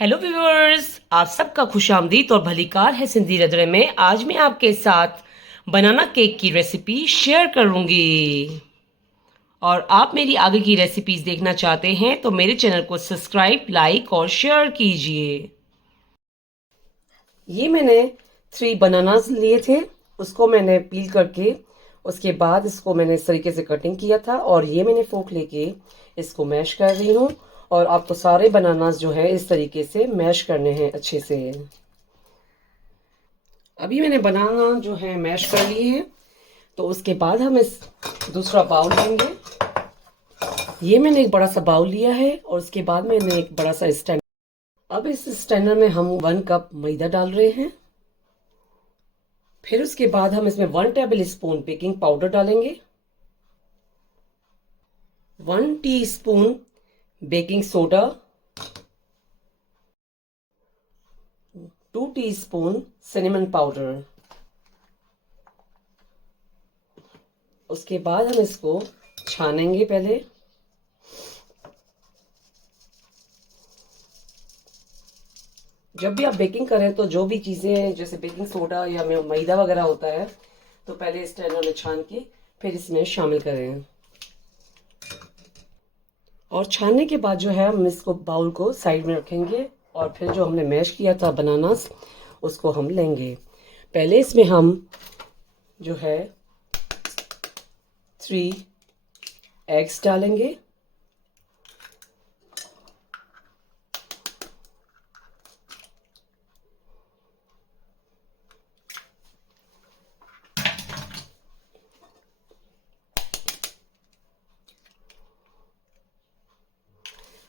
Hello viewers, आप सबका खुशामदीद और भलीकार है सिंधी रंधणे में। आज मैं आपके साथ बनाना केक की रेसिपी शेयर करूंगी। और आप मेरी आगे की रेसिपीज देखना चाहते हैं तो मेरे चैनल को सब्सक्राइब, लाइक और शेयर कीजिए। ये मैंने 3 बनानास लिए थे, उसको मैंने पील करके उसके बाद इसको मैंने इस तरीके से कटिंग किया था और ये मैंने फोक लेके इसको मैश कर रही हूँ। और आपको सारे बनानास जो है इस तरीके से मैश करने हैं अच्छे से। अभी मैंने बनाना जो है मैश कर लिए हैं, तो उसके बाद हम इस दूसरा बाउल लेंगे। ये मैंने एक बड़ा सा बाउल लिया है और उसके बाद मैंने एक बड़ा सा स्टैंड। अब इस स्टैंडर में हम 1 कप मैदा डाल रहे हैं। फिर उसके बाद हम इसमें 1 टेबल स्पून बेकिंग पाउडर डालेंगे, 1 teaspoon baking soda, 2 teaspoon cinnamon powder. उसके बाद हम इसको छानेंगे पहले। जब भी आप बेकिंग करें तो जो भी चीज़ें जैसे बेकिंग सोडा या मैदा वगैरह होता है तो पहले स्टैंडर में छान के फिर इसमें शामिल करें। और छानने के बाद जो है हम इसको बाउल को साइड में रखेंगे और फिर जो हमने मैश किया था बनानास उसको हम लेंगे। पहले इसमें हम जो है 3 एग्स डालेंगे।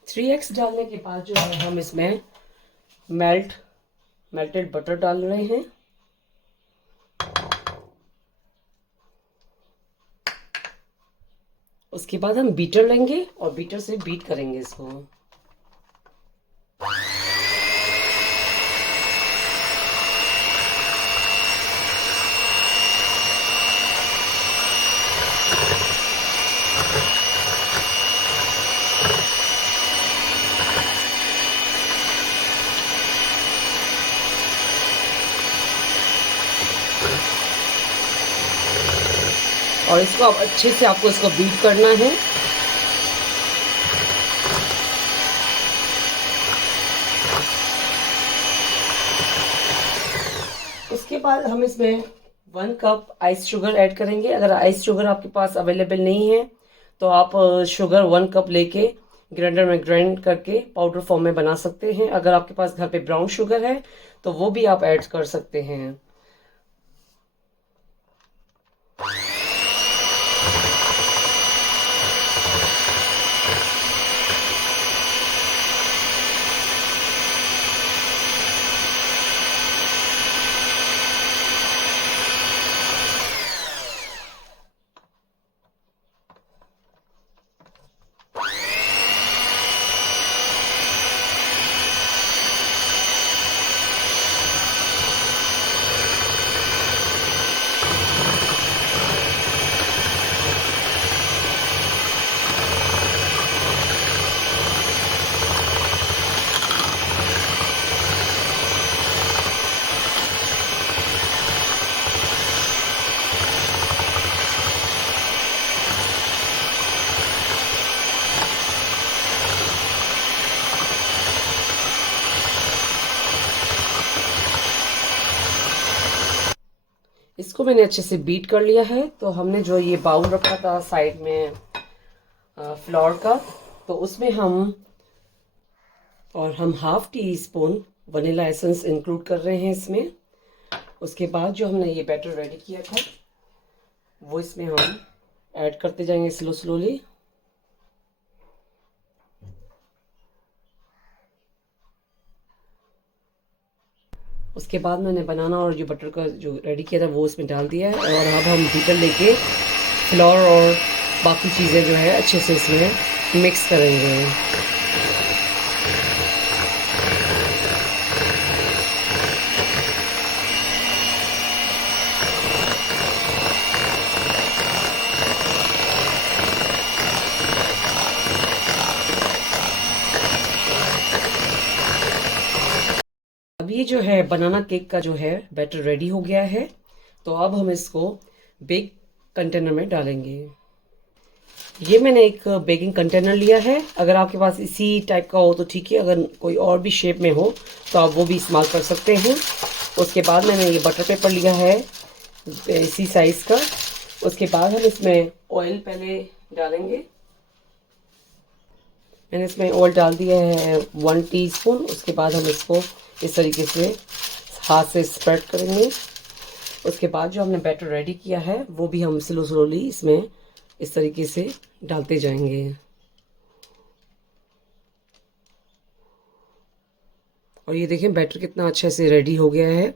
थ्री एग्स डालने के बाद जो है हम इसमें मेल्टेड बटर डाल रहे हैं। उसके बाद हम बीटर लेंगे और बीटर से बीट करेंगे इसको। और इसको अब अच्छे से आपको इसको बीट करना है। उसके बाद हम इसमें 1 कप आइस शुगर ऐड करेंगे। अगर आइस शुगर आपके पास अवेलेबल नहीं है तो आप शुगर 1 कप लेके ग्राइंडर में ग्राइंड करके पाउडर फॉर्म में बना सकते हैं। अगर आपके पास घर पे ब्राउन शुगर है तो वो भी आप ऐड कर सकते हैं। इसको मैंने अच्छे से बीट कर लिया है। तो हमने जो ये बाउल रखा था साइड में फ्लोर का, तो उसमें हम 1/2 टीस्पून वनीला एसेंस इंक्लूड कर रहे हैं इसमें। उसके बाद जो हमने ये बैटर रेडी किया था वो इसमें हम ऐड करते जाएंगे स्लोली। उसके बाद मैंने बनाना और जो बटर का जो रेडी किया था वो उसमें डाल दिया है। और अब हम बीटर लेके फ्लोर और बाकी चीज़ें जो है अच्छे से इसमें मिक्स करेंगे। अब ये जो है बनाना केक का जो है बैटर रेडी हो गया है। तो अब हम इसको बेक कंटेनर में डालेंगे। ये मैंने एक बेकिंग कंटेनर लिया है। अगर आपके पास इसी टाइप का हो तो ठीक है, अगर कोई और भी शेप में हो तो आप वो भी इस्तेमाल कर सकते हैं। उसके बाद मैंने ये बटर पेपर लिया है इसी साइज़ का। उसके बाद हम इसमें ऑयल पहले डालेंगे। मैंने इसमें ऑयल डाल दिया है 1 टीस्पून। उसके बाद हम इसको इस तरीके से हाथ से स्प्रेड करेंगे। उसके बाद जो हमने बैटर रेडी किया है वो भी हम स्लोली इसमें इस तरीके से डालते जाएंगे। और ये देखें बैटर कितना अच्छे से रेडी हो गया है।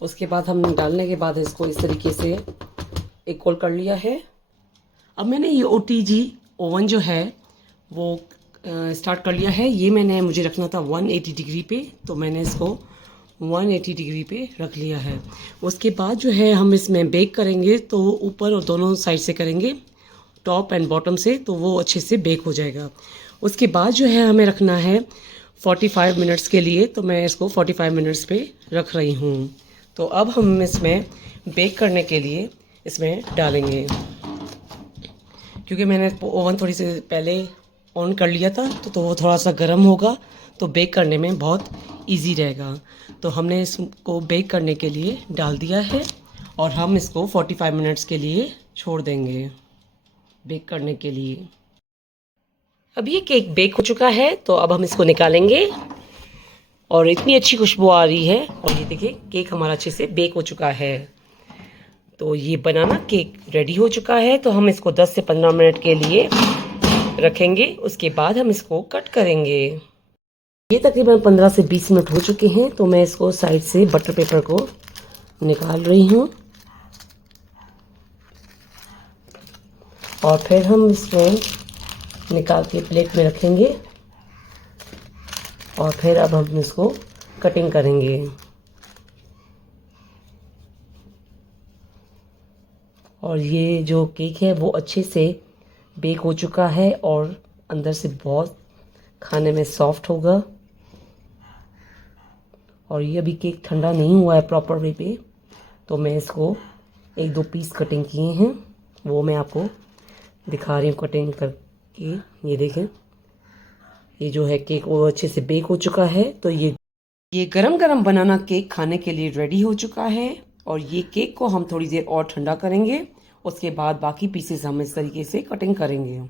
उसके बाद हम डालने के बाद इसको इस तरीके से एक होल कर लिया है। अब मैंने ये OTG ओवन जो है वो स्टार्ट कर लिया है। ये मुझे रखना था 180 डिग्री पे, तो मैंने इसको 180 डिग्री पे रख लिया है। उसके बाद जो है हम इसमें बेक करेंगे, तो ऊपर और दोनों साइड से करेंगे, टॉप एंड बॉटम से, तो वो अच्छे से बेक हो जाएगा। उसके बाद जो है हमें रखना है 45 मिनट्स के लिए, तो मैं इसको 45 मिनट्स पे रख रही हूँ। तो अब हम इसमें बेक करने के लिए इसमें डालेंगे। क्योंकि मैंने ओवन थोड़ी सी पहले ऑन कर लिया था, तो वो थोड़ा सा गर्म होगा, तो बेक करने में बहुत इजी रहेगा। तो हमने इसको बेक करने के लिए डाल दिया है और हम इसको 45 मिनट्स के लिए छोड़ देंगे बेक करने के लिए। अब ये केक बेक हो चुका है, तो अब हम इसको निकालेंगे और इतनी अच्छी खुशबू आ रही है। और ये देखिए केक हमारा अच्छे से बेक हो चुका है। तो ये बनाना केक रेडी हो चुका है। तो हम इसको 10 से 15 मिनट के लिए रखेंगे। उसके बाद हम इसको कट करेंगे। ये तकरीबन 15 से 20 मिनट हो चुके हैं, तो मैं इसको साइड से बटर पेपर को निकाल रही हूँ। और फिर हम इसमें निकाल के प्लेट में रखेंगे और फिर अब हम इसको कटिंग करेंगे। और ये जो केक है वो अच्छे से बेक हो चुका है और अंदर से बहुत खाने में सॉफ्ट होगा। और ये अभी केक ठंडा नहीं हुआ है प्रॉपर वे पे, तो मैं इसको 1-2 पीस कटिंग किए हैं, वो मैं आपको दिखा रही हूँ कटिंग करके। ये देखें, ये जो है केक वो अच्छे से बेक हो चुका है। तो ये गरम गरम बनाना केक खाने के लिए रेडी हो चुका है। और ये केक को हम थोड़ी देर और ठंडा करेंगे। उसके बाद बाकी पीसेस हम इस तरीके से कटिंग करेंगे।